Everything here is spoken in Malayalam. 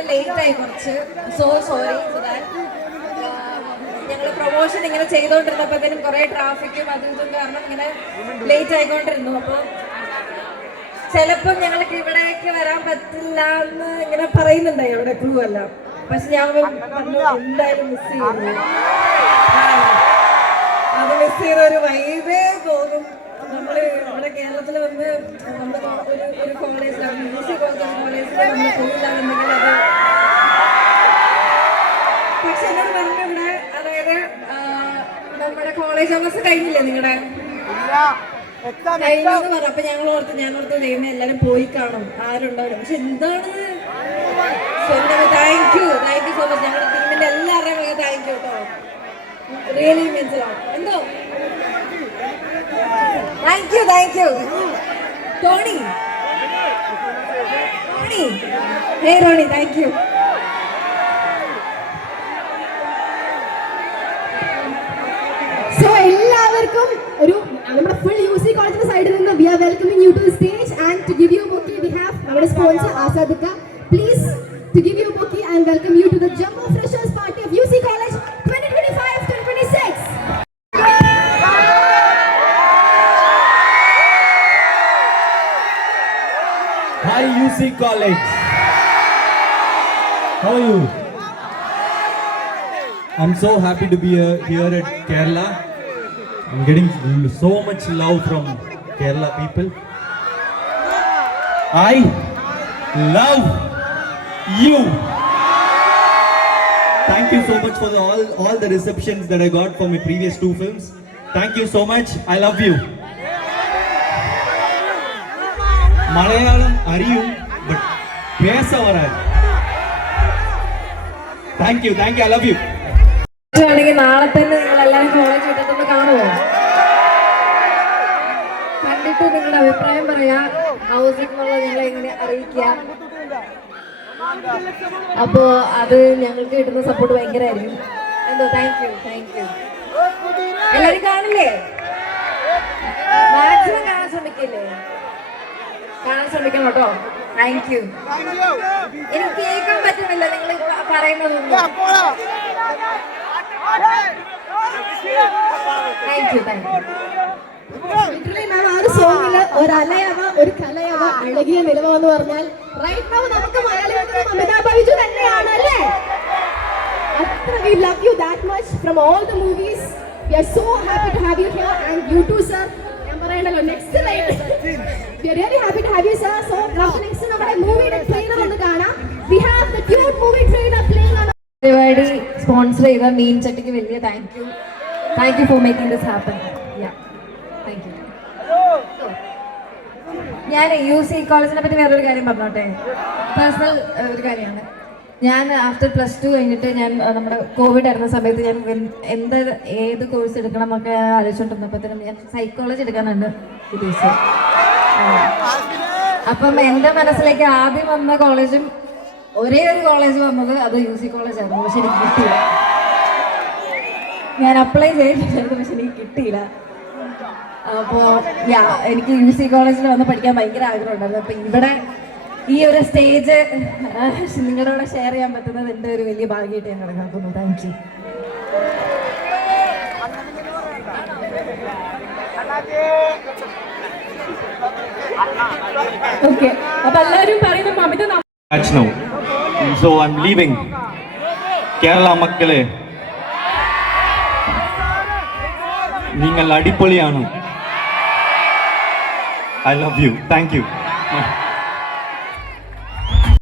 മച്ച് സോ സോറി ഞങ്ങൾ പ്രൊമോഷൻ ഇങ്ങനെ ചെയ്തുകൊണ്ടിരുന്നപ്പോഴത്തേനും കുറേ ട്രാഫിക്കും അതും ഇതും കാരണം ഇങ്ങനെ ലേറ്റ് ആയിക്കൊണ്ടിരുന്നു. അപ്പോൾ ചിലപ്പം ഞങ്ങൾക്ക് ഇവിടേക്ക് വരാൻ പറ്റില്ല എന്ന് ഇങ്ങനെ പറയുന്നുണ്ടായി അവിടെ ക്ലൂ എല്ലാം പക്ഷെ ഞാൻ എന്തായാലും മിസ് ചെയ്യുന്നു അത് മിസ് ചെയ്ത ഒരു വൈബേ പോകും കേരളത്തിൽ വന്ന് നമ്മൾ ഒരു ഒരു കോളേജിലാണ് മ്യൂസിക് കോളേജിൽ നമ്മൾ പോയില്ലാന്നുണ്ടെങ്കിൽ അത് പക്ഷെ എന്നോട് പറഞ്ഞു ഇവിടെ അതായത് നമ്മുടെ കോളേജ് അവേഴ്സ് കഴിഞ്ഞില്ലേ നിങ്ങളുടെ കഴിഞ്ഞെന്ന് പറഞ്ഞു. അപ്പൊ ഞങ്ങൾ ഓർത്ത് ഞാൻ ഓർത്ത് ദൈവമേ എല്ലാരും പോയി കാണും. ആരുണ്ടാവില്ല. പക്ഷെ എന്താണ്? Thank you thank you so much ഞങ്ങളുടെ ടീമിന്റെ എല്ലാവരുടെയും താങ്ക് യു കേട്ടോ റിയലി മീൻസ് എന്തോ? Thank you thank you Tony Tony hey Ronny thank you so എല്ലാവർക്കും ഒരു നമ്മുടെ ഫുൾ യു സി കോളേജിന്റെ സൈഡിൽ നിന്ന് we are welcoming you to the stage and to give you bouquet we have നമ്മുടെ sponsor ആസാദിക്ക please to give you bouquet and welcome you to the jumbo Hi UC College. How are you? I'm so happy to be here, here at Kerala. I'm getting so much love from Kerala people. I love you. Thank you so much for the, all, all the receptions that I got for my previous two films. Thank you so much. I love you. മലയാളം അറിയും ബട്ട് പേസ വരാൻ thank you thank you I love you ആണെങ്കിൽ നാളെ തന്നെ നിങ്ങൾ എല്ലാവരും കോളേജ് വിട്ടിട്ടൊന്ന് കാണുമോ കണ്ടിട്ട് നിങ്ങളുടെ അഭിപ്രായം പറയാ. ഹൗസിൽ നിന്നുള്ള നിങ്ങളെ എങ്ങനെ അറിയിക്കുക? അപ്പോ അത് ഞങ്ങൾക്ക് കിട്ടുന്ന സപ്പോർട്ട് ഭയങ്കരമായിരിക്കും എന്തോ താങ്ക് യു താങ്ക് യു എല്ലാവരും കാണില്ലേ മാക്സിമം കാണാൻ ശ്രമിക്കില്ലേ? ശ്രമിക്കണം കേട്ടോ താങ്ക് യു എനിക്ക് കേൾക്കാൻ പറ്റുന്നില്ല. നിങ്ങൾ പറയുന്നത് താങ്ക് യു താങ്ക് ആ ഒരു സോങ്ങിൽ കലയവ അഴകിയ നിലവ എന്ന് പറഞ്ഞാൽ റൈറ്റ് നൗ നമുക്ക് മലയാളികൾക്ക് അമിതാഭ് ബൈജു തന്നെയാണ് അല്ലേ? അത്ര we love you that much from all the movies we are so happy to have you here and you too sir പറയണല്ലോ next happy to have you sir so next നമ്മുടെ മൂവിയുടെ ട്രെയിലർ ഒന്ന് കാണാം. We have the cute movie trailer playing on പരിപാടി സ്പോൺസർ ചെയ്ത മീൻ ചട്ടിക്ക് വലിയ thank you thank you for making this happen ഞാൻ യു സി കോളേജിനെ പറ്റി വേറൊരു കാര്യം പറഞ്ഞോട്ടെ? പേഴ്സണൽ ഒരു കാര്യമാണ്. ഞാൻ ആഫ്റ്റർ പ്ലസ് ടു കഴിഞ്ഞിട്ട് ഞാൻ നമ്മുടെ കോവിഡ് ആയിരുന്ന സമയത്ത് ഞാൻ എന്ത് ഏത് കോഴ്സ് എടുക്കണം എന്നൊക്കെ ആലോചിച്ചുകൊണ്ടിരുന്നപ്പോഴത്തേനും ഞാൻ സൈക്കോളജി എടുക്കാനുണ്ട് അപ്പം എന്റെ മനസ്സിലേക്ക് ആദ്യം വന്ന കോളേജും ഒരേ ഒരു കോളേജ് വന്നത് അത് യു സി കോളേജ് ആയിരുന്നു പക്ഷെ എനിക്ക് കിട്ടിയില്ല. ഞാൻ അപ്ലൈ ചെയ്തിട്ടുണ്ടായിരുന്നു പക്ഷെ എനിക്ക് കിട്ടിയില്ല. അപ്പോൾ യാ എനിക്ക് യു സി കോളേജിൽ വന്ന് പഠിക്കാൻ ഭയങ്കര ആഗ്രഹം ഉണ്ടായിരുന്നു അപ്പം ഇവിടെ ഈ ഒരു സ്റ്റേജ് നിങ്ങളോട് ഷെയർ ചെയ്യാൻ പറ്റുന്നത് എന്റെ ഒരു വലിയ ഭാഗ്യമായിട്ട് ഞാൻ കണക്കാക്കുന്നു. താങ്ക് യു ഓക്കെ അപ്പൊ എല്ലാവരും പറയുന്നു Mamitha now. So I'm leaving. Kerala മക്കളെ നിങ്ങൾ അടിപൊളിയാണ്. I love you thank you